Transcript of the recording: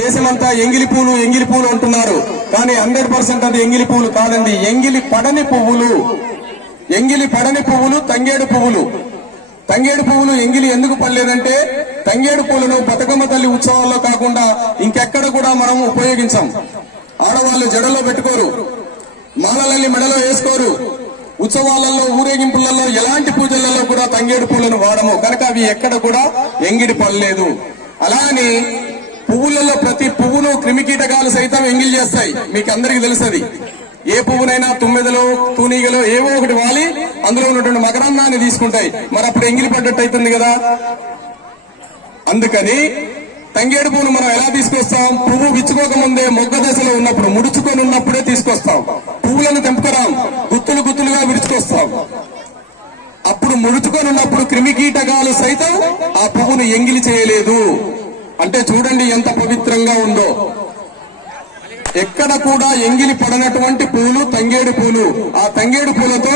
దేశమంతా ఎంగిలి పూలు అంటున్నారు. కానీ 100% అది ఎంగిలి పూలు కాదండి. ఎంగిలి పడని పువ్వులు తంగేడు పువ్వులు. తంగేడు పువ్వులు ఎంగిలి ఎందుకు పడలేదంటే తంగేడు పూలను బతుకమ్మ తల్లి ఉత్సవాల్లో కాకుండా ఇంకెక్కడ కూడా మనం ఉపయోగించాం. ఆడవాళ్లు జడలో పెట్టుకోరు, మాలలల్లి మెడలో వేసుకోరు, ఉత్సవాలలో ఊరేగింపులలో ఎలాంటి పూజలలో కూడా తంగేడు పూలను వాడము. కనుక అవి ఎక్కడ కూడా ఎంగిడి పడలేదు. అలానే పువ్వులలో ప్రతి పువ్వును క్రిమికీటకాలు సైతం ఎంగిలి చేస్తాయి. మీకు అందరికీ తెలుసది. ఏ పువ్వునైనా తుమ్మెదలో తూనీగలో ఏవో ఒకటి వాలి అందులో ఉన్నటువంటి మకరందాన్ని తీసుకుంటాయి. మరి అప్పుడు ఎంగిలి పడ్డట్టు అవుతుంది కదా. అందుకని తంగేడు పువ్వును మనం ఎలా తీసుకొస్తాం? పువ్వు విచ్చుకోక ముందే మొగ్గ దశలో ఉన్నప్పుడు, ముడుచుకొని ఉన్నప్పుడే తీసుకొస్తాం. పువ్వులను తెంపుకరాం, గుత్తులుగా విరుచుకొస్తాం. అప్పుడు ముడుచుకొని ఉన్నప్పుడు క్రిమికీటకాలు సైతం ఆ పువ్వును ఎంగిలి చేయలేదు. అంటే చూడండి ఎంత పవిత్రంగా ఉందో. ఎక్కడ కూడా ఎంగిలి పడనటువంటి పూలు తంగేడు పూలు. ఆ తంగేడు పూలతో